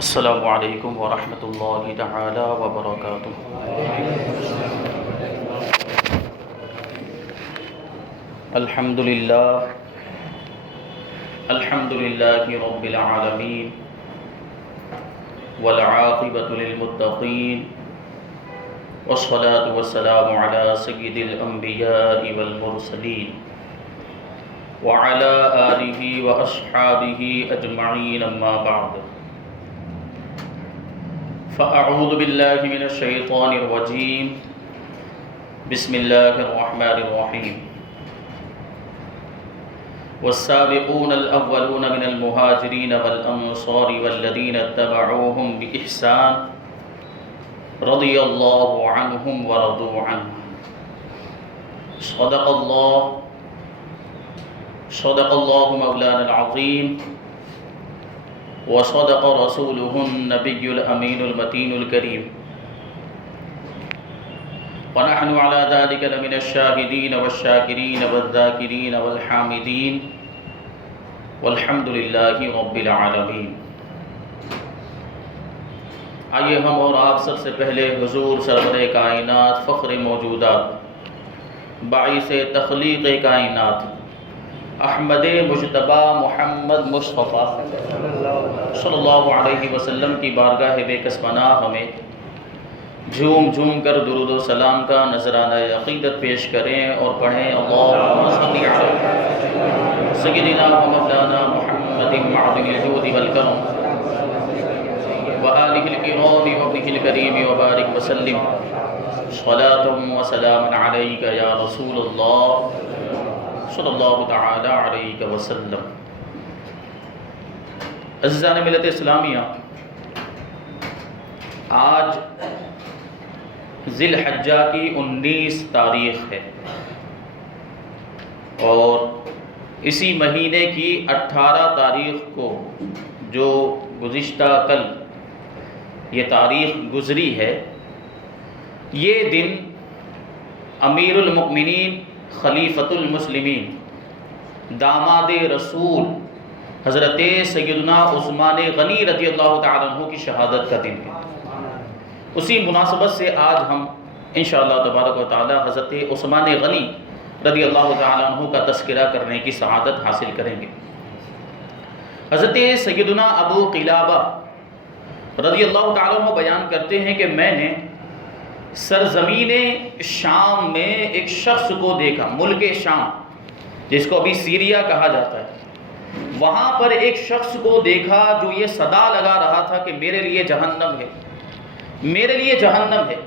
السلام علیکم ورحمۃ اللہ تعالی وبرکاتہ۔ الحمد للہ رب العالمین والعاقبۃ للمتقین والصلاة والسلام علی سید الانبیاء والمرسلین وعلی آلہ واصحابہ اجمعین، اما بعد فاعوذ باللہ من الشیطان الرجیم، بسم اللہ الرحمن الرحیم۔ والسابقون الاولون من المہاجرین والانصار والذین اتبعوهم بإحسان رضی اللہ عنہم ورضوا عنہ۔ صدق اللہ مولانا العظیم، وصدق رسوله النبی الامین المتین الکریم، ونحن على ذلك لمن الشاهدین والشاکرین والذاکرین والحامدین، والحمد للہ رب العالمین۔ آئیے ہم اور آپ سب سے پہلے حضور سرور کائنات، فخر موجودات، باعث تخلیق کائنات، احمد مجتبی محمد مصطفیٰ صلی اللہ علیہ وسلم کی بارگاہ بے کس پناہ ہمیں جھوم جھوم کر درود و سلام کا نذرانہ عقیدت پیش کریں اور پڑھیں اللہم صلی علی سیدنا و مولانا محمد معدن الجود والکرم وآلہ الکرام وابنہ الکریم وبارک وسلم صلاۃ و سلام علیک یا رسول اللہ صلی اللہ تعالی علیہ وسلم۔ عزیزان ملت اسلامیہ، آج ذی الحجہ کی 19 تاریخ ہے اور اسی مہینے کی 18 تاریخ کو، جو گزشتہ کل یہ تاریخ گزری ہے، یہ دن امیر المؤمنین خلیفۃ المسلمین داماد رسول حضرت سیدنا عثمان غنی رضی اللہ تعالیٰ عنہ کی شہادت کا دن ہے۔ اسی مناسبت سے آج ہم انشاءاللہ تبارک و تعالی حضرت عثمان غنی رضی اللہ تعالیٰ عنہ کا تذکرہ کرنے کی سعادت حاصل کریں گے۔ حضرت سیدنا ابو قلابہ رضی اللہ تعالیٰ عنہ بیان کرتے ہیں کہ میں نے سرزمین شام میں ایک شخص کو دیکھا، ملک شام جس کو ابھی سیریا کہا جاتا ہے، وہاں پر ایک شخص کو دیکھا جو یہ صدا لگا رہا تھا کہ میرے لیے جہنم ہے، میرے لیے جہنم ہے۔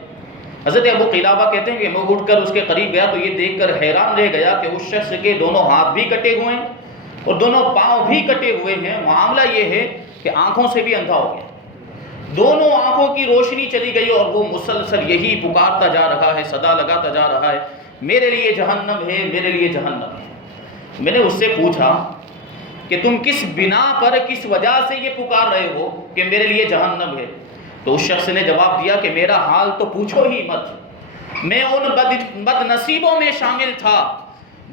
حضرت ابو قلابہ کہتے ہیں کہ میں اٹھ کر اس کے قریب گیا تو یہ دیکھ کر حیران رہ گیا کہ اس شخص کے دونوں ہاتھ بھی کٹے ہوئے ہیں اور دونوں پاؤں بھی کٹے ہوئے ہیں۔ معاملہ یہ ہے کہ آنکھوں سے بھی اندھا ہو گیا، دونوں آنکھوں کی روشنی چلی گئی اور وہ مسلسل یہی پکارتا جا رہا ہے، صدا لگاتا جا رہا ہے، میرے لیے جہنم ہے، میرے لیے جہنم ہے۔ میں نے اس سے پوچھا کہ تم کس بنا پر، کس وجہ سے یہ پکار رہے ہو کہ میرے لیے جہنم ہے؟ تو اس شخص نے جواب دیا کہ میرا حال تو پوچھو ہی مت، میں ان بد نصیبوں میں شامل تھا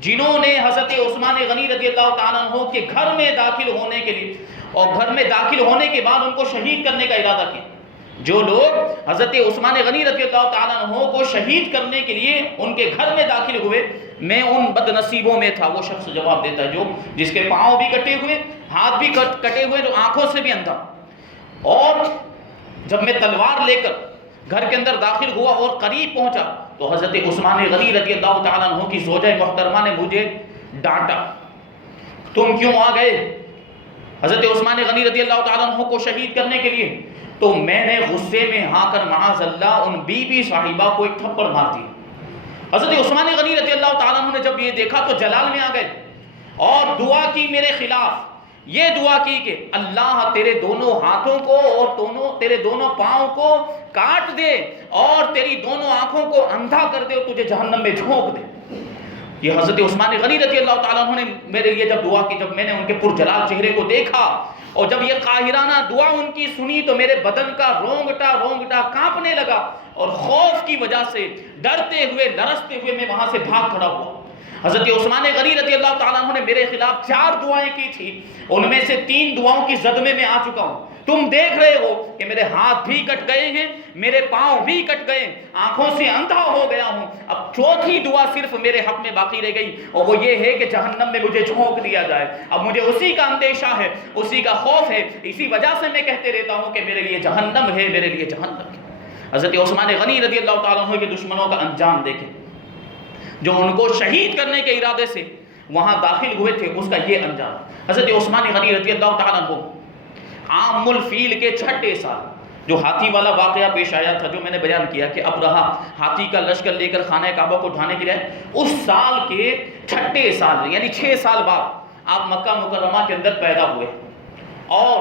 جنہوں نے حضرت عثمان غنی رضی اللہ تعالیٰ عنہ کے گھر میں داخل ہونے کے لیے اور گھر میں داخل ہونے کے بعد ان کو شہید کرنے کا ارادہ کیا۔ جو لوگ حضرت عثمان غنی رضی اللہ تعالیٰ عنہ کو شہید کرنے کے لیے ان کے گھر میں داخل ہوئے، میں ان بد نصیبوں میں تھا۔ وہ شخص جواب دیتا ہے جو جس کے پاؤں بھی کٹے ہوئے، ہاتھ بھی کٹے ہوئے، جو آنکھوں سے بھی اندھا۔ اور جب میں تلوار لے کر گھر کے اندر داخل ہوا اور قریب پہنچا تو حضرت عثمان غنی رضی اللہ تعالیٰ عنہ کی زوجہ محترمہ نے مجھے ڈانٹا، تم کیوں آ گئے حضرت عثمان غنی رضی اللہ تعالیٰ عنہ کو شہید کرنے کے لیے؟ تو میں نے غصے میں آ کر معاذ اللہ ان بی بی صاحبہ کو ایک تھپڑ مار دی۔ حضرت عثمان غنی رضی اللہ تعالیٰ عنہ نے جب یہ دیکھا تو جلال میں آ گئے اور دعا کی میرے خلاف، یہ دعا کی کہ اللہ تیرے دونوں ہاتھوں کو اور تیرے دونوں پاؤں کو کاٹ دے اور تیری دونوں آنکھوں کو اندھا کر دے اور تجھے جہنم میں جھونک دے۔ یہ حضرت عثمان غنی رضی اللہ تعالیٰ عنہ نے میرے لیے جب دعا کی، جب میں نے ان کے پرجلال چہرے کو دیکھا اور جب یہ قاہرانہ دعا ان کی سنی تو میرے بدن کا رونگٹا کانپنے لگا اور خوف کی وجہ سے ڈرتے ہوئے لرزتے ہوئے میں وہاں سے بھاگ کھڑا ہوا۔ حضرت عثمان غنی رضی اللہ تعالیٰ عنہ نے میرے خلاف 4 دعائیں کی تھی، ان میں سے 3 دعاؤں کی زد میں آ چکا ہوں۔ تم دیکھ رہے ہو کہ میرے ہاتھ بھی کٹ گئے ہیں، میرے پاؤں بھی کٹ گئے، آنکھوں سے اندھا ہو گیا ہوں، اب چوتھی دعا صرف میرے حق میں باقی رہ گئی، اور وہ یہ ہے کہ جہنم میں مجھے جھونک دیا جائے۔ اب مجھے اسی کا اندیشہ ہے، اسی کا خوف ہے، اسی وجہ سے میں کہتے رہتا ہوں کہ میرے لیے جہنم ہے، میرے لیے جہنم ہے۔ حضرت عثمان غنی رضی اللہ تعالیٰ عنہ کے دشمنوں کا انجام دیکھیں، جو ان کو شہید کرنے کے ارادے سے وہاں داخل ہوئے تھے، اس کا یہ انجام۔ حضرت عثمان غنی رضی اللہ تعالیٰ عنہ عام الفیل کے چھٹے سال جو ہاتھی والا واقعہ پیش آیا تھا، جو میں نے بیان کیا کہ اب رہا ہاتھی کا لشکر لے کر خانہ کعبہ کو ڈھانے کے لیے، اس سال کے چھٹے سال یعنی 6 سال بعد آپ مکہ مکرمہ کے اندر پیدا ہوئے، اور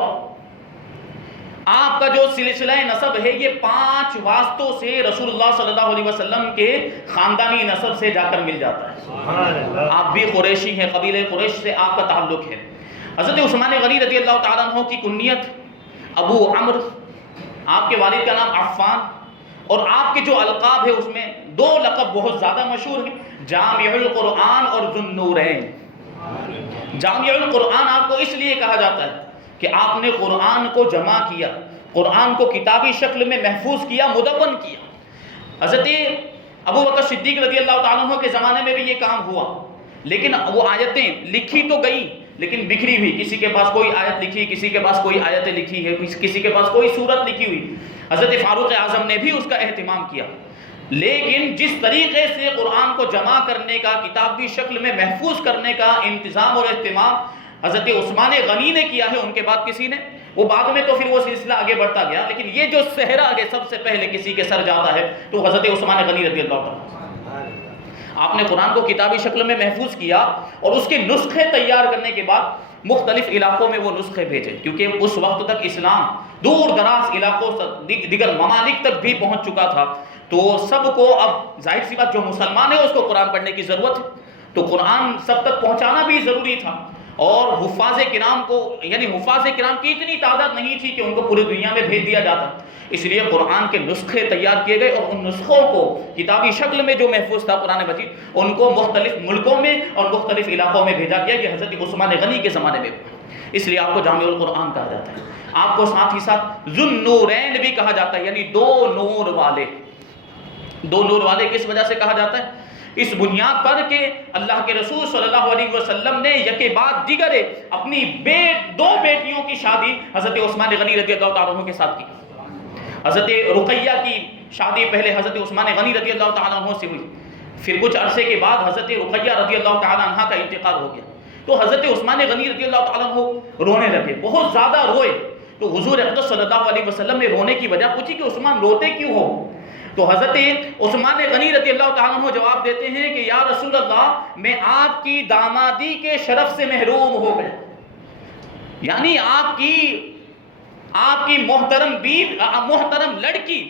آپ کا جو سلسلہ نسب ہے یہ 5 واسطوں سے رسول اللہ صلی اللہ علیہ وسلم کے خاندانی نسب سے جا کر مل جاتا ہے۔ آپ بھی قریشی ہیں، قبیلہ قریش سے آپ کا تعلق ہے۔ حضرت عثمان غنی رضی اللہ تعالیٰ عنہ کی کنیت ابو عمرو، آپ کے والد کا نام عفان، اور آپ کے جو القاب ہے اس میں 2 لقب بہت زیادہ مشہور ہیں، جامع القرآن اور ذو النورین۔ جامع القرآن آپ کو اس لیے کہا جاتا ہے کہ آپ نے قرآن کو جمع کیا، قرآن کو کتابی شکل میں محفوظ کیا، مدون کیا۔ حضرت ابو بکر صدیق رضی اللہ تعالیٰ عنہ کے زمانے میں بھی یہ کام ہوا، لیکن وہ آیتیں لکھی تو گئی لیکن بکھری ہوئی، کسی کے پاس کوئی آیت لکھی، کسی کے پاس کوئی آیت لکھی ہے، کسی کے پاس کوئی سورت لکھی ہوئی۔ حضرت فاروق اعظم نے بھی اس کا اہتمام کیا، لیکن جس طریقے سے قرآن کو جمع کرنے کا، کتابی شکل میں محفوظ کرنے کا انتظام اور اہتمام حضرت عثمان غنی نے کیا ہے، ان کے بعد کسی نے، وہ بعد میں تو پھر وہ سلسلہ آگے بڑھتا گیا، لیکن یہ جو صحرا آگے سب سے پہلے کسی کے سر جاتا ہے تو حضرت عثمان غنی رضی اللہ عنہ۔ آپ نے قرآن کو کتابی شکل میں محفوظ کیا اور اس کے نسخے تیار کرنے کے بعد مختلف علاقوں میں وہ نسخے بھیجے، کیونکہ اس وقت تک اسلام دور دراز علاقوں دیگر ممالک تک بھی پہنچ چکا تھا، تو سب کو اب ظاہر سی بات جو مسلمان ہے اس کو قرآن پڑھنے کی ضرورت ہے، تو قرآن سب تک پہنچانا بھی ضروری تھا۔ اور حفاظ کرام کو، یعنی حفاظ کرام کی اتنی تعداد نہیں تھی کہ ان کو پوری دنیا میں بھیج دیا جاتا، اس لیے قرآن کے نسخے تیار کیے گئے، اور ان نسخوں کو کتابی شکل میں جو محفوظ تھا قرآن مجید، ان کو مختلف ملکوں میں اور مختلف علاقوں میں بھیجا گیا۔ یہ حضرت عثمان غنی کے زمانے میں ہوا، اس لیے آپ کو جامع القرآن کہا جاتا ہے۔ آپ کو ساتھ ہی ساتھ ذو النورین بھی کہا جاتا ہے، یعنی 2 نور والے۔ 2 نور والے کس وجہ سے کہا جاتا ہے؟ اس بنیاد پر کہ اللہ کے رسول صلی اللہ علیہ وسلم نے یکے بعد دیگر اپنی 2 بیٹیوں کی شادی حضرت عثمان غنی رضی اللہ تعالیٰ عنہ کے ساتھ کی۔ حضرت رقیہ کی شادی پہلے حضرت عثمان غنی رضی اللہ تعالیٰ عنہ سے ہوئی، پھر کچھ عرصے کے بعد حضرت رقیہ رضی اللہ تعالیٰ عنہ کا انتقال ہو گیا، تو حضرت عثمان غنی رضی اللہ تعالیٰ عنہ رونے لگے، بہت زیادہ روئے، تو حضور اقدس صلی اللہ علیہ وسلم نے رونے کی وجہ پوچھی کہ عثمان روتے کیوں ہو؟ تو حضرت عثمان غنی رضی اللہ تعالیٰ عنہ جواب دیتے ہیں کہ یا رسول اللہ، میں آپ کی دامادی کے شرف سے محروم ہو گیا، یعنی آپ کی محترم محترم لڑکی،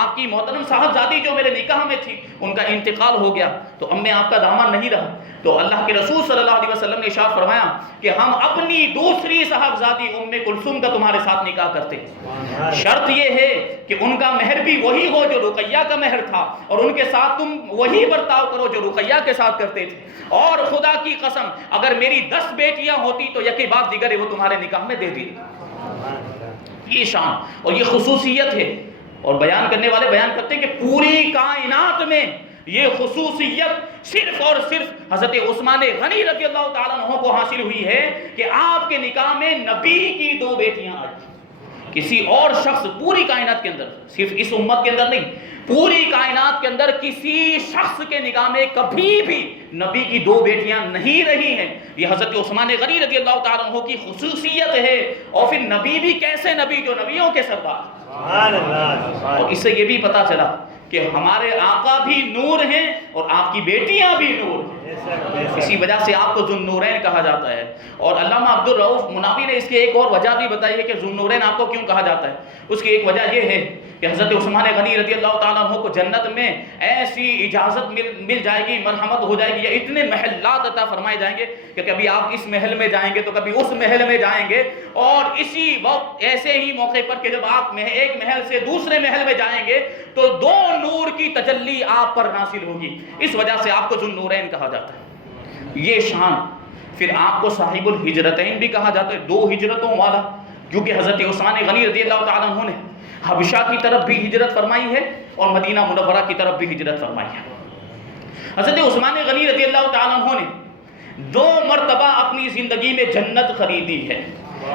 آپ کی محترم صاحبزادی جو میرے نکاح میں تھی، ان کا انتقال ہو گیا، تو اب میں آپ کا دامن نہیں رہا۔ تو اللہ کے رسول صلی اللہ علیہ وسلم نے ارشاد فرمایا کہ ہم اپنی دوسری صاحبزادی ام کلثوم کا تمہارے ساتھ نکاح کرتے ہیں، شرط یہ ہے کہ ان کا مہر بھی وہی ہو جو رقیہ کا مہر تھا، اور ان کے ساتھ تم وہی برتاؤ کرو جو رقیہ کے ساتھ کرتے تھے، اور خدا کی قسم اگر میری 10 بیٹیاں ہوتی تو یکے بعد دیگر وہ تمہارے نکاح میں دے دی۔ یہ شان اور یہ خصوصیت ہے، اور بیان کرنے والے بیان کرتے ہیں کہ پوری کائنات میں یہ خصوصیت صرف اور صرف حضرت عثمان غنی رضی اللہ تعالیٰ عنہ کو حاصل ہوئی ہے کہ آپ کے نکاح میں نبی کی 2 بیٹیاں آئی۔ کسی اور شخص پوری کائنات کے اندر، صرف اس امت کے اندر نہیں، پوری کائنات کے اندر کسی شخص کے نکاح میں کبھی بھی نبی کی 2 بیٹیاں نہیں رہی ہیں۔ یہ حضرت عثمان غنی رضی اللہ تعالیٰ عنہ کی خصوصیت ہے، اور پھر نبی بھی کیسے نبی، جو نبیوں کے سردار۔ اور اس سے یہ بھی پتا چلا کہ ہمارے آقا بھی نور ہیں اور آپ کی بیٹیاں بھی نور ہیں، اسی وجہ سے آپ کو ذو النورین کہا جاتا ہے۔ اور علامہ عبد الرؤف مناوی نے اس کی ایک اور وجہ بھی بتائی ہے کہ ذو النورین آپ کو کیوں کہا جاتا ہے۔ اس کی ایک وجہ یہ ہے کہ حضرت عثمان غنی رضی اللہ تعالیٰ عنہ کو جنت میں ایسی اجازت مل جائے گی، مرحمت ہو جائے گی، یا اتنے محلات عطا فرمائے جائیں گے کہ کبھی آپ اس محل میں جائیں گے تو کبھی اس محل میں جائیں گے، اور اسی وقت ایسے ہی موقع پر کہ جب آپ ایک محل سے دوسرے محل میں جائیں گے تو 2 نور کی تجلی آپ پر نازل ہوگی، اس وجہ سے آپ کو ذو النورین کہا جاتا ہے۔ یہ شان، پھر آپ کو صاحب الہجرتین بھی کہا جاتا ہے، 2 ہجرتوں والا، کیونکہ حضرت عثمان غنی رضی اللہ تعالیٰ عنہ نے حبشہ کی طرف بھی ہجرت فرمائی ہے اور مدینہ منورہ کی طرف بھی ہجرت فرمائی ہے۔ حضرت عثمان غنی رضی اللہ تعالیٰ عنہ نے 2 مرتبہ اپنی زندگی میں جنت خریدی ہے،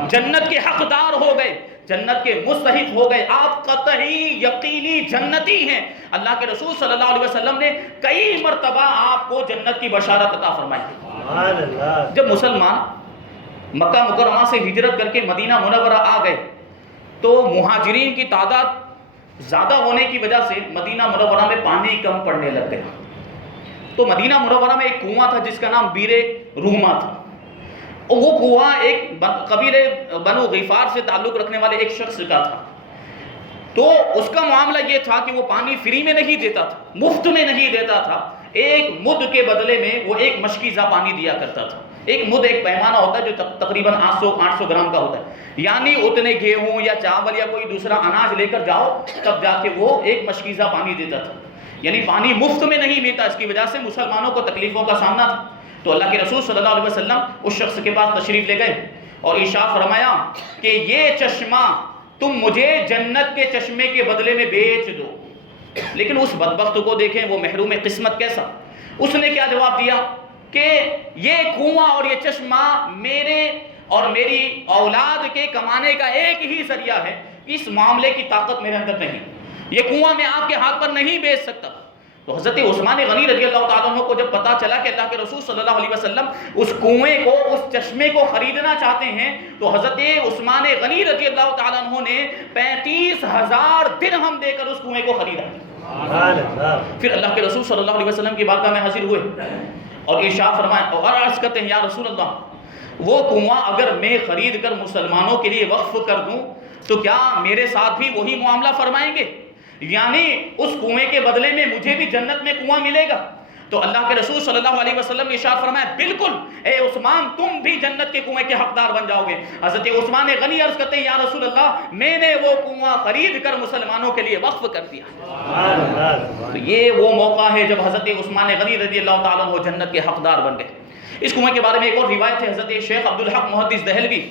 جنت کے حقدار ہو گئے، جنت کے مستحق ہو گئے، آپ قطعی یقینی جنتی ہیں۔ اللہ کے رسول صلی اللہ علیہ وسلم نے کئی مرتبہ آپ کو جنت کی بشارت عطا فرمائی۔ جب مسلمان مکہ مکرمہ سے ہجرت کر کے مدینہ منورہ آ گئے تو مہاجرین کی تعداد زیادہ ہونے کی وجہ سے مدینہ منورہ میں پانی کم پڑنے لگ گیا۔ تو مدینہ منورہ میں ایک کنواں تھا جس کا نام بیر روما تھا، اور وہ کنواں ایک قبیلے بنو غفار سے تعلق رکھنے والے ایک شخص کا تھا۔ تو اس کا معاملہ یہ تھا کہ وہ پانی فری میں نہیں دیتا تھا، مفت میں نہیں دیتا تھا، ایک مد کے بدلے میں وہ 1 مشکیزہ پانی دیا کرتا تھا۔ ایک مد ایک پیمانہ ہوتا ہے جو تقریباً 800 گرام کا ہوتا ہے، یعنی اتنے گیہوں یا چاول یا کوئی دوسرا اناج لے کر جاؤ تب جا کے وہ 1 مشکیزہ پانی دیتا تھا، یعنی پانی مفت میں نہیں ملتا۔ اس کی وجہ سے مسلمانوں کو تکلیفوں کا سامنا تھا۔ تو اللہ کے رسول صلی اللہ علیہ وسلم اس شخص کے پاس تشریف لے گئے اور ارشاد فرمایا کہ یہ چشمہ تم مجھے جنت کے چشمے کے بدلے میں بیچ دو۔ لیکن اس بدبخت کو دیکھیں، وہ محروم قسمت کیسا، اس نے کیا جواب دیا کہ یہ کنواں اور یہ چشمہ میرے اور میری اولاد کے کمانے کا ایک ہی ذریعہ ہے، اس معاملے کی طاقت میرے اندر نہیں، یہ کنواں میں آپ کے ہاتھ پر نہیں بیچ سکتا۔ تو حضرت عثمان غنی رضی اللہ تعالیٰ عنہ کو جب پتا چلا کہ اللہ کے رسول صلی اللہ علیہ وسلم اس کنویں کو، اس چشمے کو خریدنا چاہتے ہیں، تو حضرت عثمان غنی رضی اللہ تعالیٰ عنہ نے 35,000 درہم دے کر اس کنویں کو خریدا۔ پھر اللہ کے رسول صلی اللہ علیہ وسلم کی بارگاہ میں حاضر ہوئے اور ارشاد فرمایا اور عرض کرتے ہیں، یا رسول اللہ، وہ کنواں اگر میں خرید کر مسلمانوں کے لیے وقف کر دوں تو کیا میرے ساتھ بھی وہی معاملہ فرمائیں گے؟ یعنی اس کنویں کے بدلے میں مجھے بھی جنت میں کنواں ملے گا؟ تو اللہ کے رسول صلی اللہ علیہ وسلم نے ارشاد فرمایا، بالکل اے عثمان، تم بھی جنت کے کنویں کے حقدار بن جاؤ گے۔ حضرت عثمان غنی عرض کرتے ہیں، یا رسول اللہ، میں نے وہ کنواں خرید کر مسلمانوں کے لیے وقف کر دیا۔ تو یہ وہ موقع ہے جب حضرت عثمان غنی رضی اللہ تعالیٰ عنہ جنت کے حقدار بن گئے۔ اس کنویں کے بارے میں ایک اور روایت ہے، حضرت شیخ عبدالحق محدث دہلوی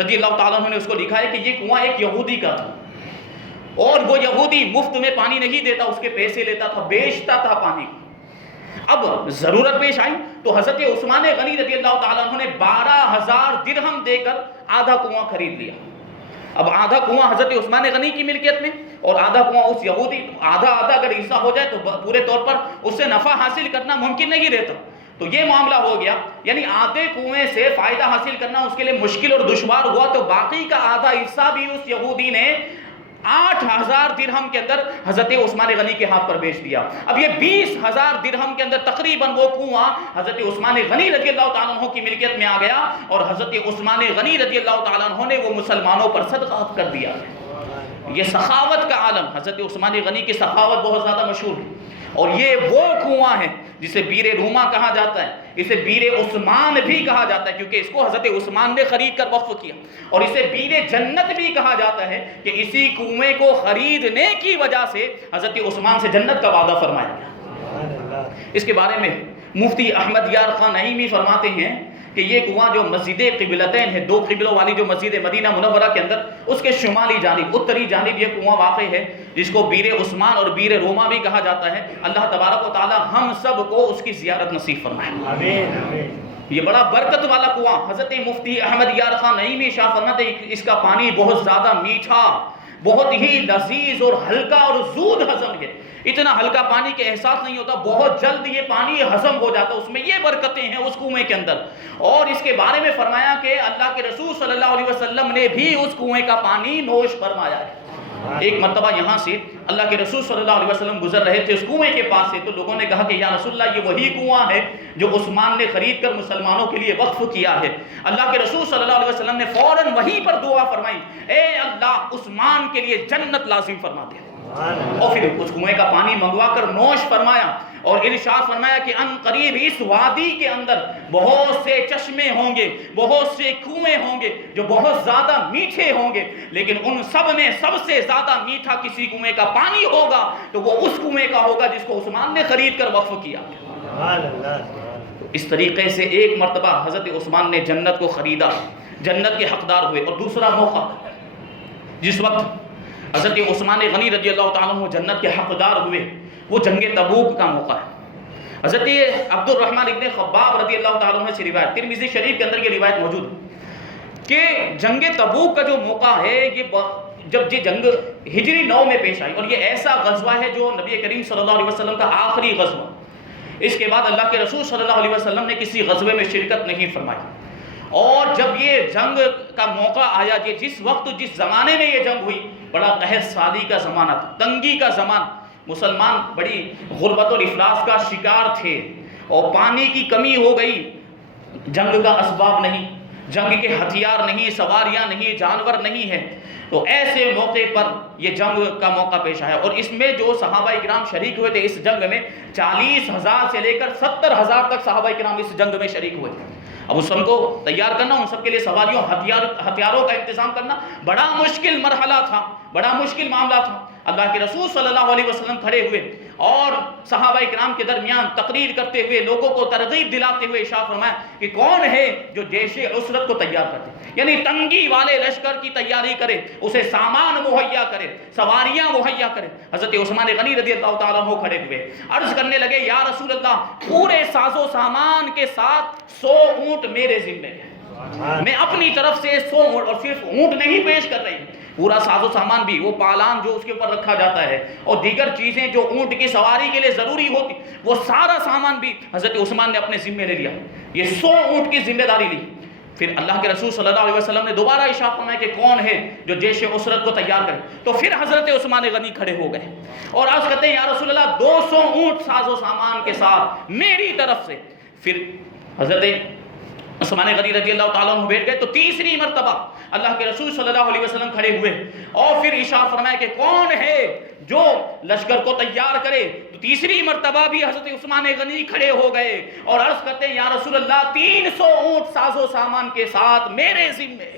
رضی اللہ تعالیٰ عنہ نے اس کو لکھا ہے کہ یہ کنواں ایک یہودی کا تھا، اور وہ یہودی مفت میں پانی نہیں دیتا، اس کے پیسے لیتا تھا، بیچتا تھا پانی۔ اب ضرورت پیش آئی تو حضرت عثمان غنی رضی اللہ تعالیٰ عنہ نے 12,000 درہم دے کر آدھا کنواں خرید لیا۔ اب آدھا کنواں حضرت عثمان غنی کی ملکیت میں اور آدھا کنواں اس یہودی، آدھا اگر حصہ ہو جائے تو پورے طور پر اس سے نفع حاصل کرنا ممکن نہیں رہتا۔ تو یہ معاملہ ہو گیا، یعنی آدھے کنویں سے فائدہ حاصل کرنا اس کے لیے مشکل اور دشوار ہوا، تو باقی کا آدھا حصہ بھی اس یہودی نے 8,000 درہم کے اندر حضرت عثمان غنی کے ہاتھ پر بیچ دیا۔ اب یہ 20,000 درہم کے اندر تقریباً وہ کنواں حضرت عثمان غنی رضی اللہ تعالیٰ عنہ کی ملکیت میں آ گیا، اور حضرت عثمان غنی رضی اللہ تعالیٰ عنہ نے وہ مسلمانوں پر صدقہ کر دیا۔ یہ سخاوت کا عالم، حضرت عثمان غنی کی سخاوت بہت زیادہ مشہور ہے، اور یہ وہ کنواں ہے جسے بیر روما کہا جاتا ہے، اسے بیر عثمان بھی کہا جاتا ہے کیونکہ اس کو حضرت عثمان نے خرید کر وقف کیا، اور اسے بیر جنت بھی کہا جاتا ہے کہ اسی کنویں کو خریدنے کی وجہ سے حضرت عثمان سے جنت کا وعدہ فرمایا گیا۔ اس کے بارے میں مفتی احمد یار خان نعیمی فرماتے ہیں کہ یہ کنواں جو مسجد قبلتین ہے، 2 قبلوں والی جو مسجد مدینہ منورہ کے اندر، اس کے شمالی جانب، اتری جانب یہ کنواں واقع ہے، جس کو بیر عثمان اور بیر روما بھی کہا جاتا ہے۔ اللہ تبارک و تعالی ہم سب کو اس کی زیارت نصیب فرمائے۔ آمین۔ یہ بڑا برکت والا کنواں، حضرت مفتی احمد یار خان نعیمی شاہ فرماتے ہیں اس کا پانی بہت زیادہ میٹھا، بہت ہی لذیذ اور ہلکا اور زود ہضم ہے۔ اتنا ہلکا پانی کے احساس نہیں ہوتا، بہت جلد یہ پانی ہضم ہو جاتا، اس میں یہ برکتیں ہیں اس کنویں کے اندر۔ اور اس کے بارے میں فرمایا کہ اللہ کے رسول صلی اللہ علیہ وسلم نے بھی اس کنویں کا پانی نوش فرمایا ہے۔ ایک مرتبہ یہاں سے اللہ کے رسول صلی اللہ علیہ وسلم گزر رہے تھے اس کنویں کے پاس سے، تو لوگوں نے کہا کہ یا رسول اللہ، یہ وہی کنواں ہے جو عثمان نے خرید کر مسلمانوں کے لیے وقف کیا ہے۔ اللہ کے رسول صلی اللہ علیہ وسلم نے فوراً وہیں پر دعا فرمائی، اے اللہ عثمان کے لیے جنت لازم فرما دے، اور پھر اس کنویں کا پانی منگوا کر نوش فرمایا، اور ارشاد فرمایا کہ ان قریب اس وادی کے اندر بہت سے چشمے ہوں گے، بہت سے کنویں ہوں گے جو بہت زیادہ میٹھے ہوں گے، لیکن ان سب میں سب سے زیادہ میٹھا کسی کنویں کا پانی ہوگا تو وہ اس کنویں کا ہوگا جس کو عثمان نے خرید کر وقف کیا۔ اس طریقے سے ایک مرتبہ حضرت عثمان نے جنت کو خریدا، جنت کے حقدار ہوئے۔ اور دوسرا موقع جس وقت حضرت عثمان غنی رضی اللہ تعالیٰ عنہ جنت کے حقدار ہوئے وہ جنگ تبوک کا موقع ہے۔ حضرت عبد الرحمن ابن خباب رضی اللہ تعالیٰ عنہ سے روایت، ترمذی شریف کے اندر یہ روایت موجود ہے کہ جنگ تبوک کا جو موقع ہے جب یہ جنگ ہجری 9 میں پیش آئی، اور یہ ایسا غزوہ ہے جو نبی کریم صلی اللہ علیہ وسلم کا آخری غزوہ، اس کے بعد اللہ کے رسول صلی اللہ علیہ وسلم نے کسی غزوے میں شرکت نہیں فرمائی۔ اور جب یہ جنگ کا موقع آیا، یہ جس وقت جس زمانے میں یہ جنگ ہوئی، بڑا قحط سالی کا زمانہ تھا، تنگی کا زمانہ، مسلمان بڑی غربت اور افلاس کا شکار تھے، اور پانی کی کمی ہو گئی، جنگ کا اسباب نہیں، جنگ کے ہتھیار نہیں، سواریاں نہیں، جانور نہیں ہیں، تو ایسے موقع پر یہ جنگ کا موقع پیش آیا۔ اور اس میں جو صحابہ کرام شریک ہوئے تھے اس جنگ میں 40,000 سے لے کر 70,000 تک صحابہ کرام اس جنگ میں شریک ہوئے تھے۔ اب اس سب کو تیار کرنا، ان سب کے لیے سواریوں ہتھیاروں کا انتظام کرنا بڑا مشکل مرحلہ تھا، بڑا مشکل معاملہ تھا۔ اللہ کے رسول صلی اللہ علیہ وسلم کھڑے ہوئے اور صحابہ کرام کے درمیان تقریر کرتے ہوئے، لوگوں کو ترغیب دلاتے ہوئے ارشاد فرمایا کہ کون ہے جو جیش عسرت کو تیار کرتے، یعنی تنگی والے لشکر کی تیاری کرے، اسے سامان مہیا کرے، سواریاں مہیا کرے۔ حضرت عثمان غنی رضی اللہ تعالیٰ عنہ کھڑے ہوئے، عرض کرنے لگے یا رسول اللہ، پورے ساز و سامان کے ساتھ 100 اونٹ میرے ذمے ہیں، میں اپنی طرف سے 100 اونٹ، اور صرف اونٹ نہیں پیش کر رہی، پورا ساز و سامان بھی، وہ پالان جو اس کے اوپر رکھا جاتا ہے اور دیگر چیزیں جو اونٹ کی سواری کے لیے ضروری ہوتی، وہ سارا سامان بھی حضرت عثمان نے اپنے ذمے لے لیا، یہ 100 اونٹ کی ذمہ داری لی۔ پھر اللہ کے رسول صلی اللہ علیہ وسلم نے دوبارہ ارشاد فرمایا کہ کون ہے جو جیش عسرت کو تیار کرے، تو پھر حضرت عثمان غنی کھڑے ہو گئے اور عرض کرتے ہیں یا رسول اللہ 200 اونٹ ساز و سامان کے ساتھ میری طرف سے۔ پھر حضرت عثمان غنی رضی اللہ تعالیٰ عنہ بیٹھ گئے، تو تیسری مرتبہ اللہ کے رسول صلی اللہ علیہ وسلم کھڑے ہوئے اور پھر ارشاد فرمایا کہ کون ہے جو لشکر کو تیار کرے، تو تیسری مرتبہ بھی حضرت عثمان غنی کھڑے ہو گئے اور عرض کرتے ہیں یا رسول اللہ 300 اونٹ ساز و سامان کے ساتھ میرے ذمے۔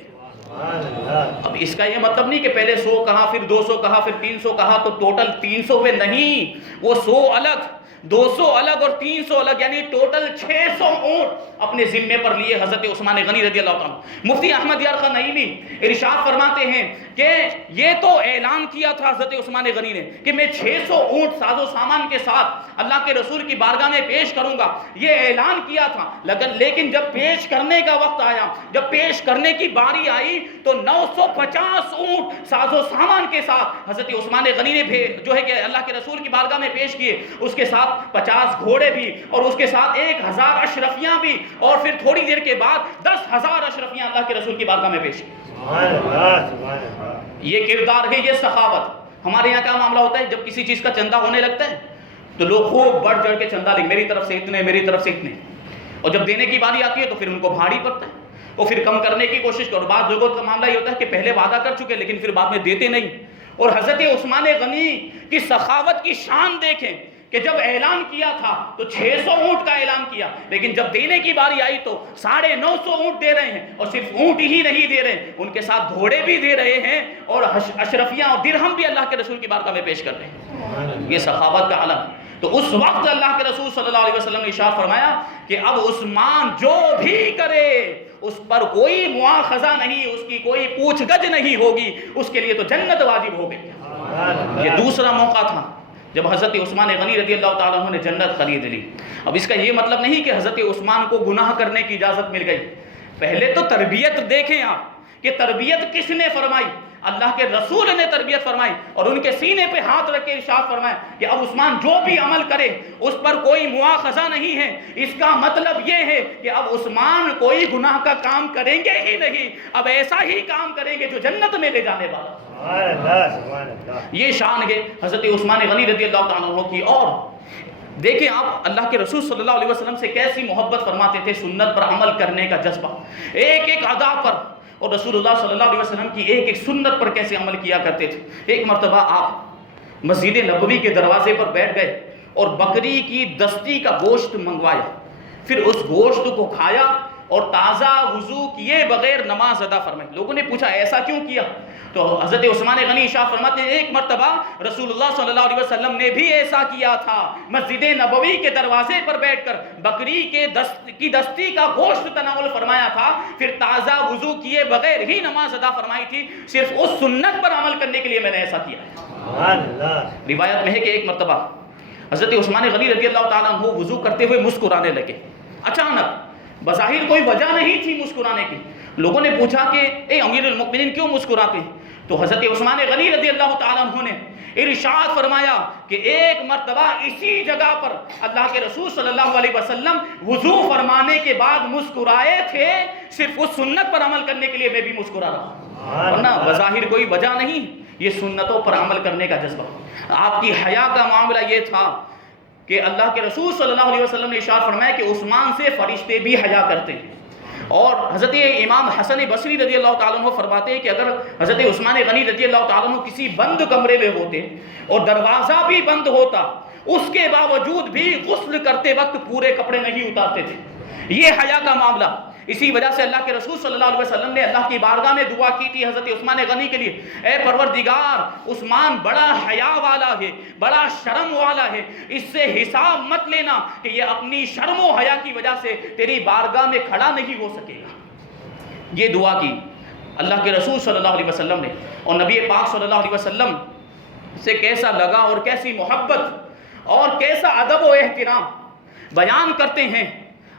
اب اس کا یہ مطلب نہیں کہ پہلے 100 کہا، پھر 200 کہا، پھر 300 کہا تو ٹوٹل 300 ہوئے، نہیں، وہ 100 الگ، 200 الگ اور 300 الگ، یعنی ٹوٹل 600 اونٹ اپنے ذمے پر لیے حضرت عثمان غنی رضی اللہ تعالیٰ۔ مفتی احمد یار نعیمی ارشاد فرماتے ہیں کہ یہ تو اعلان کیا تھا حضرت عثمان غنی نے کہ میں 600 اونٹ ساز و سامان کے ساتھ اللہ کے رسول کی بارگاہ میں پیش کروں گا، یہ اعلان کیا تھا، لیکن جب پیش کرنے کا وقت آیا، جب پیش کرنے کی باری آئی تو 950 اونٹ ساز و سامان کے ساتھ حضرت عثمان غنی نے جو ہے کہ اللہ کے رسول کی بارگاہ میں پیش کیے، اس کے ساتھ 50 گھوڑے بھی اور اس کے ساتھ 1000 اشرفیاں بھی، اور پھر تھوڑی دیر کے بعد 10,000 اشرفیاں اللہ کے رسول کی بارگاہ میں پیش کی۔ یہ کردار ہے، یہ سخاوت۔ ہمارے یہاں کا معاملہ ہوتا ہے جب کسی چیز کا چندہ ہونے لگتا ہے تو لوگ خوب بڑھ چڑھ کے چندہ لیں، میری طرف سے اتنے، میری طرف سے اتنے، اور جب دینے کی باری آتی ہے تو پھر ان کو بھاری پڑتا ہے، اور پھر کم کرنے کی کوشش کرو۔ بعض لوگوں کا معاملہ یہ ہوتا ہے کہ پہلے وعدہ کر چکے لیکن پھر بعد میں دیتے نہیں۔ اور حضرت عثمان غنی کی سخاوت کی شان دیکھیں کہ جب اعلان کیا تھا تو 600 اونٹ کا اعلان کیا، لیکن جب دینے کی باری آئی تو 950 اونٹ دے رہے ہیں، اور صرف اونٹ ہی نہیں دے رہے، ان کے ساتھ گھوڑے بھی دے رہے ہیں اور اشرفیاں اور درہم بھی اللہ کے رسول کی بارگاہ میں پیش کر رہے ہیں۔ یہ سخاوت کا علم۔ تو اس وقت اللہ کے رسول صلی اللہ علیہ وسلم نے ارشاد فرمایا کہ اب عثمان جو بھی کرے اس پر کوئی مواخذہ نہیں، اس کی کوئی پوچھ گچھ نہیں ہوگی، اس کے لیے تو جنت واجب ہو گئی۔ یہ دوسرا موقع تھا جب حضرت عثمان غنی رضی اللہ تعالیٰ عنہ نے جنت خرید لی۔ اب اس کا یہ مطلب نہیں کہ حضرت عثمان کو گناہ کرنے کی اجازت مل گئی۔ پہلے تو تربیت دیکھیں آپ کہ تربیت کس نے فرمائی، اللہ کے رسول نے تربیت فرمائی اور ان کے سینے پہ ہاتھ رکھ کے ارشاد فرمایا کہ اب عثمان جو بھی عمل کرے اس پر کوئی مواخذہ نہیں ہے۔ اس کا مطلب یہ ہے کہ اب عثمان کوئی گناہ کا کام کریں گے ہی نہیں، اب ایسا ہی کام کریں گے جو جنت میں لے جانے والا۔ یہ شان ہے حضرت عثمان غنی رضی اللہ تعالیٰ عنہ کی۔ اور دیکھیں آپ اللہ کے رسول صلی اللہ علیہ وسلم سے کیسی محبت فرماتے تھے، سنت پر عمل کرنے کا جذبہ، ایک ایک ادا پر، اور رسول اللہ صلی اللہ علیہ وسلم کی ایک ایک سنت پر کیسے عمل کیا کرتے تھے۔ ایک مرتبہ آپ مسجد نبوی کے دروازے پر بیٹھ گئے اور بکری کی دستی کا گوشت منگوایا، پھر اس گوشت کو کھایا اور تازہ وضو کیے بغیر نماز ادا فرمائی۔ لوگوں نے پوچھا ایسا کیوں کیا؟ تو حضرت عثمان غنی ارشاد فرماتے ہیں ایک مرتبہ رسول اللہ صلی اللہ علیہ وسلم نے بھی ایسا کیا تھا، مسجد نبوی کے دروازے پر بیٹھ کر بکری کی دستی کا گوشت تناول فرمایا تھا، پھر تازہ وضو کیے بغیر ہی نماز ادا فرمائی تھی، صرف اس سنت پر عمل کرنے کے لیے میں نے ایسا کیا ہے۔ روایت میں ہے کہ ایک مرتبہ حضرت عثمان غنی رضی اللہ تعالیٰ عنہ وضو کرتے ہوئے مسکرانے لگے، اچانک، بظاہر کوئی وجہ نہیں تھی مسکرانے کی۔ لوگوں نے پوچھا کہ اے امیر المؤمنین کیوں مسکراتے ہیں؟ تو حضرت عثمان غنی رضی اللہ تعالیٰ عنہ نے ارشاد فرمایا کہ ایک مرتبہ اسی جگہ پر اللہ کے رسول صلی اللہ علیہ وسلم وضو فرمانے کے بعد مسکرائے تھے، صرف اس سنت پر عمل کرنے کے لیے میں بھی مسکرا رہا، ورنہ بظاہر کوئی وجہ نہیں، یہ سنتوں پر عمل کرنے کا جذبہ۔ آپ کی حیا کا معاملہ یہ تھا کہ اللہ کے رسول صلی اللہ علیہ وسلم نے ارشاد فرمایا کہ عثمان سے فرشتے بھی حیا کرتے ہیں، اور حضرت امام حسن بصری رضی اللہ تعالیٰ عنہ فرماتے ہیں کہ اگر حضرت عثمان غنی رضی اللہ تعالیٰ عنہ کسی بند کمرے میں ہوتے اور دروازہ بھی بند ہوتا، اس کے باوجود بھی غسل کرتے وقت پورے کپڑے نہیں اتارتے تھے۔ یہ حیا کا معاملہ، اسی وجہ سے اللہ کے رسول صلی اللہ علیہ وسلم نے اللہ کی بارگاہ میں دعا کی تھی حضرت عثمان غنی کے لیے، اے پروردگار، عثمان بڑا حیا والا ہے، بڑا شرم والا ہے، اس سے حساب مت لینا کہ یہ اپنی شرم و حیا کی وجہ سے تیری بارگاہ میں کھڑا نہیں ہو سکے گا۔ یہ دعا کی اللہ کے رسول صلی اللہ علیہ وسلم نے، اور نبی پاک صلی اللہ علیہ وسلم سے کیسا لگا اور کیسی محبت اور کیسا ادب و احترام بیان کرتے ہیں۔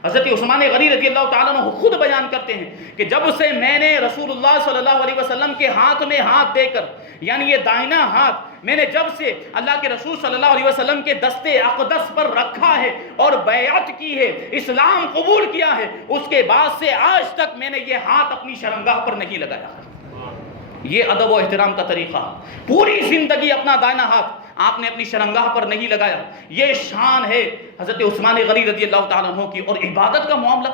حضرت عثمان غنی رضی اللہ تعالیٰ عنہ خود بیان کرتے ہیں کہ جب سے میں نے رسول اللہ صلی اللہ علیہ وسلم کے ہاتھ میں ہاتھ دے کر، یعنی یہ دائنا ہاتھ میں نے جب سے اللہ کے رسول صلی اللہ علیہ وسلم کے دستے اقدس پر رکھا ہے اور بیعت کی ہے، اسلام قبول کیا ہے، اس کے بعد سے آج تک میں نے یہ ہاتھ اپنی شرمگاہ پر نہیں لگایا۔ یہ ادب و احترام کا طریقہ، پوری زندگی اپنا دائنا ہاتھ آپ نے اپنی شرمگاہ پر نہیں لگایا۔ یہ شان ہے حضرت عثمان غنی رضی اللہ تعالیٰ عنہ کی۔ اور عبادت کا معاملہ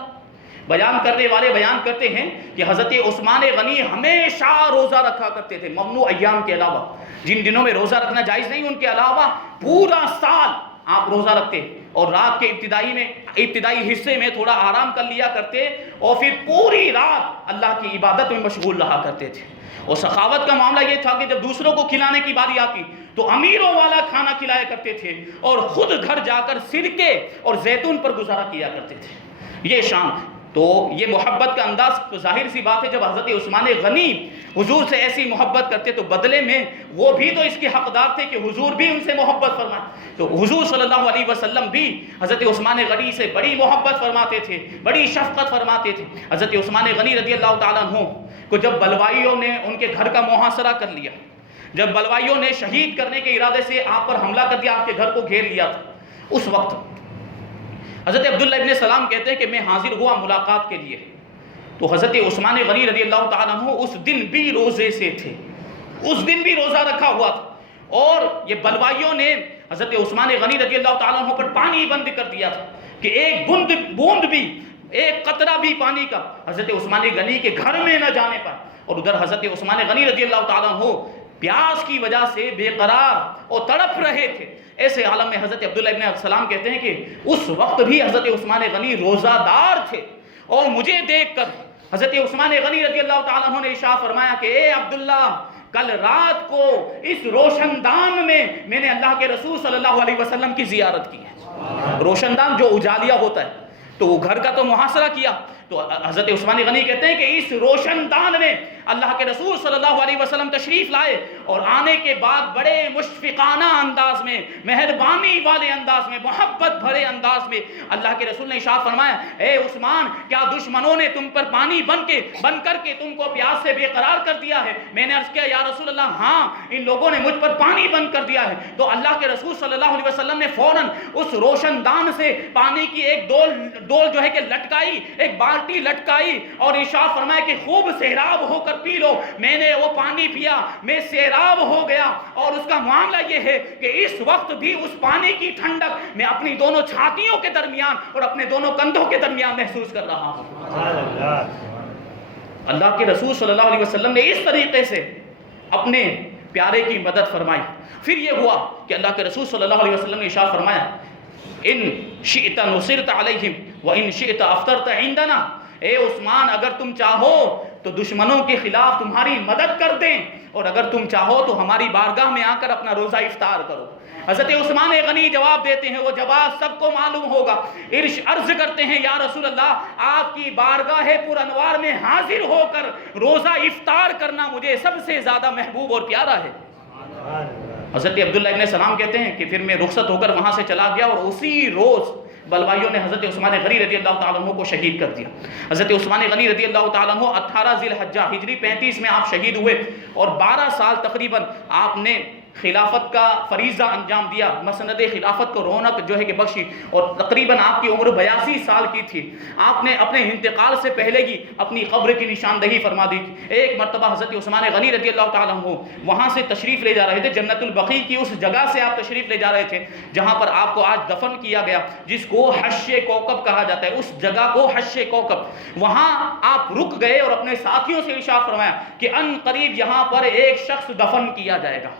بیان کرنے والے بیان کرتے ہیں کہ حضرت عثمان غنی ہمیشہ روزہ رکھا کرتے تھے، ممنوع ایام کے علاوہ، جن دنوں میں روزہ رکھنا جائز نہیں ان کے علاوہ پورا سال آپ روزہ رکھتے، اور رات کے ابتدائی حصے میں تھوڑا آرام کر لیا کرتے، اور پھر پوری رات اللہ کی عبادت میں مشغول رہا کرتے تھے۔ اور سخاوت کا معاملہ یہ تھا کہ جب دوسروں کو کھلانے کی باری آتی تو امیروں والا کھانا کھلایا کرتے تھے، اور خود گھر جا کر سرکے اور زیتون پر گزارا کیا کرتے تھے۔ یہ شان، تو یہ محبت کا انداز، تو ظاہر سی بات ہے جب حضرت عثمان غنی حضور سے ایسی محبت کرتے تو بدلے میں وہ بھی تو اس کے حقدار تھے کہ حضور بھی ان سے محبت فرمائے۔ تو حضور صلی اللہ علیہ وسلم بھی حضرت عثمان غنی سے بڑی محبت فرماتے تھے، بڑی شفقت فرماتے تھے۔ حضرت عثمان غنی رضی اللہ تعالیٰ عنہ کو جب بلوائیوں نے ان کے گھر کا محاصرہ کر لیا، جب بلوائیوں نے شہید کرنے کے ارادے سے آپ پر حملہ کر دیا، آپ کے گھر کو گھیر لیا تھا، اس وقت حضرت عبداللہ ابن سلام کہتے ہیں کہ میں حاضر ہوا ملاقات کے لیے، تو حضرت عثمان غنی رضی اللہ تعالیٰ عنہ اس دن بھی روزے سے تھے، اس دن بھی روزہ رکھا ہوا تھا، اور یہ بلوائیوں نے حضرت عثمان غنی رضی اللہ تعالیٰ عنہ پر پانی بند کر دیا تھا کہ ایک بوند بھی، ایک قطرہ بھی پانی کا حضرت عثمان غنی کے گھر میں نہ جانے پر۔ اور ادھر حضرت عثمان غنی رضی اللہ تعالیٰ عنہ پیاس کی وجہ سے بے قرار اور تڑپ رہے تھے۔ ایسے عالم میں حضرت عبداللہ ابن السلام کہتے ہیں کہ اس وقت بھی حضرت عثمان غنی روزہ دار تھے، اور مجھے دیکھ کر حضرت عثمان غنی رضی اللہ تعالیٰ عنہ نے ارشاد فرمایا کہ اے عبداللہ، کل رات کو اس روشن دان میں نے اللہ کے رسول صلی اللہ علیہ وسلم کی زیارت کی ہے۔ روشن دان جو اجالیہ ہوتا ہے، تو وہ گھر کا تو محاصرہ کیا، تو حضرت عثمان غنی کہتے ہیں کہ اس روشن دان میں اللہ کے رسول صلی اللہ علیہ وسلم تشریف لائے، اور آنے کے بعد بڑے مشفقانہ انداز میں، مہربانی والے انداز میں، محبت بھرے انداز میں اللہ کے رسول نے ارشاد فرمایا، اے عثمان، کیا دشمنوں نے تم پر پانی بن کر کے تم کو پیاس سے بے قرار کر دیا ہے؟ میں نے عرض کیا یا رسول اللہ، ہاں، ان لوگوں نے مجھ پر پانی بند کر دیا ہے۔ تو اللہ کے رسول صلی اللہ علیہ وسلم نے فوراً اس روشن دان سے پانی کی ایک ڈول جو ہے کہ لٹکائی، ایک بالٹی لٹکائی، اور ارشاد فرمایا کہ خوب سیراب ہو کر پی لو۔ میں نے وہ پانی پیا، میں سیراب ہو گیا، اور اس کا معاملہ یہ ہے کہ اس وقت بھی اس پانی کی ٹھنڈک میں اپنی دونوں چھاتیوں کے درمیان اور اپنے دونوں کندھوں کے درمیان محسوس کر رہا ہوں۔ اللہ کے رسول صلی اللہ علیہ وسلم نے اس طریقے سے اپنے پیارے کی مدد فرمائی۔ پھر یہ ہوا کہ اللہ کے رسول صلی اللہ علیہ وسلم نے ارشاد فرمایا، ان شئت نصرت علیہم وان شئت افطرت عندنا، اے عثمان اگر تم چاہو تو دشمنوں کے خلاف تمہاری مدد کر دیں، اور اگر تم چاہو تو ہماری بارگاہ میں آ کر اپنا روزہ افطار کرو۔ حضرت عثمان غنی جواب دیتے ہیں، وہ جواب سب کو معلوم ہوگا، عرض کرتے ہیں یا رسول اللہ آپ کی بارگاہ پر انوار میں حاضر ہو کر روزہ افطار کرنا مجھے سب سے زیادہ محبوب اور پیارا ہے۔ حضرت عبداللہ ابن سلام کہتے ہیں کہ پھر میں رخصت ہو کر وہاں سے چلا گیا، اور اسی روز بلوائیوں نے حضرت عثمان غنی رضی اللہ تعالیٰ عنہ کو شہید کر دیا۔ حضرت عثمان غنی رضی اللہ تعالیٰ عنہ 18 ذی الحجہ ہجری 35 میں آپ شہید ہوئے، اور 12 سال تقریباً آپ نے خلافت کا فریضہ انجام دیا، مسند خلافت کو رونق جو ہے کہ بخشی، اور تقریباً آپ کی عمر 82 سال کی تھی۔ آپ نے اپنے انتقال سے پہلے کی اپنی قبر کی نشاندہی فرما دی تھی۔ ایک مرتبہ حضرت عثمان غنی رضی اللہ تعالیٰ عنہ وہاں سے تشریف لے جا رہے تھے، جنت البقیع کی اس جگہ سے آپ تشریف لے جا رہے تھے جہاں پر آپ کو آج دفن کیا گیا، جس کو حش کوکب کہا جاتا ہے، اس جگہ کو حش کوکب۔ وہاں آپ رک گئے اور اپنے ساتھیوں سے ارشاد فرمایا کہ ان قریب یہاں پر ایک شخص دفن کیا جائے گا،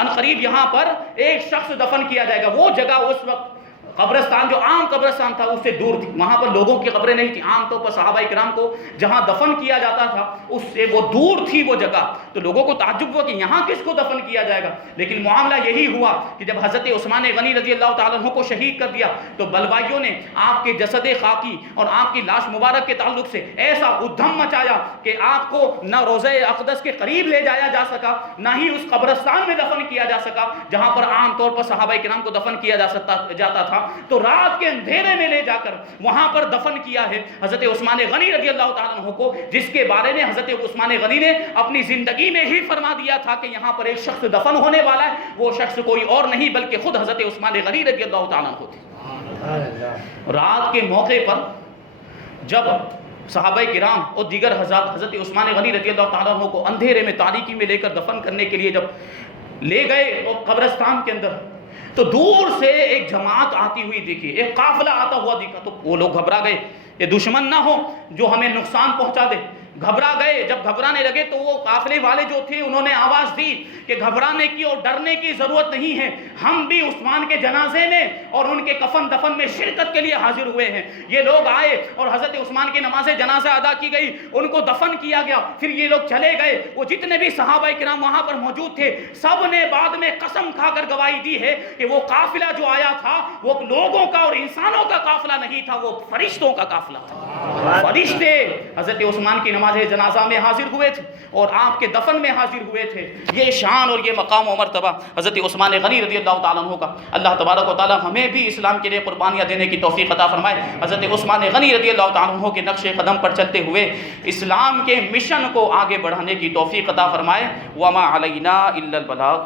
ان قریب یہاں پر ایک شخص دفن کیا جائے گا۔ وہ جگہ اس وقت قبرستان جو عام قبرستان تھا اس سے دور تھی، وہاں پر لوگوں کی قبریں نہیں تھی، عام طور پر صحابہ کرام کو جہاں دفن کیا جاتا تھا اس سے وہ دور تھی وہ جگہ، تو لوگوں کو تعجب ہوا کہ یہاں کس کو دفن کیا جائے گا۔ لیکن معاملہ یہی ہوا کہ جب حضرت عثمان غنی رضی اللہ تعالیٰ عنہ کو شہید کر دیا تو بلوائیوں نے آپ کے جسد خاکی اور آپ کی لاش مبارک کے تعلق سے ایسا ادھم مچایا کہ آپ کو نہ روضہ اقدس کے قریب لے جایا جا سکا، نہ ہی اس قبرستان میں دفن کیا جا سکا جہاں پر عام طور پر صحابہ کرام کو دفن کیا جاتا تھا۔ تو رات کے اندھیرے میں لے جا کر وہاں پر دفن کیا ہے حضرت عثمان غنی رضی اللہ تعالیٰ عنہ کو، جس کے بارے میں حضرت عثمان غنی نے اپنی زندگی میں ہی فرما دیا تھا کہ یہاں پر ایک شخص دفن ہونے والا ہے، وہ شخص کوئی اور نہیں بلکہ خود حضرت عثمان غنی رضی اللہ تعالیٰ عنہ تھے۔ رات کے موقع پر جب صحابہ کرام اور دیگر حضرت عثمان غنی رضی اللہ تعالیٰ عنہ کو اندھیرے میں تاریکی میں لے کر دفن کرنے کے لیے جب لے گئے اور قبرستان کے اندر، تو دور سے ایک جماعت آتی ہوئی دیکھی، ایک قافلہ آتا ہوا دیکھا، تو وہ لوگ گھبرا گئے، یہ دشمن نہ ہو جو ہمیں نقصان پہنچا دے۔ گھبرا گئے، جب گھبرانے لگے تو وہ قافلے والے جو تھے انہوں نے آواز دی کہ گھبرانے کی اور ڈرنے کی ضرورت نہیں ہے، ہم بھی عثمان کے جنازے میں اور ان کے کفن دفن میں شرکت کے لیے حاضر ہوئے ہیں۔ یہ لوگ آئے اور حضرت عثمان کی نماز جنازہ ادا کی گئی، ان کو دفن کیا گیا، پھر یہ لوگ چلے گئے۔ وہ جتنے بھی صحابہ کرام وہاں پر موجود تھے سب نے بعد میں قسم کھا کر گواہی دی ہے کہ وہ قافلہ جو آیا تھا وہ لوگوں کا اور انسانوں کا قافلہ نہیں تھا، وہ فرشتوں کا قافلہ تھا۔ فرشتے حضرت عثمان کی نماز جنازہ میں حاضر ہوئے تھے اور آپ کے دفن میں حاضر ہوئے تھے۔ یہ شان اور یہ مقام و مرتبہ حضرت عثمان غنی رضی اللہ تعالیٰ عنہ کا۔ اللہ تبارک و تعالیٰ ہمیں بھی اسلام کے لیے قربانیاں دینے کی توفیق عطا فرمائے۔ حضرت عثمان غنی رضی اللہ تعالیٰ عنہ کے نقش قدم پر چلتے ہوئے اسلام کے مشن کو آگے بڑھانے کی توفیق عطا فرمائے۔ وما علینا الا البلاغ۔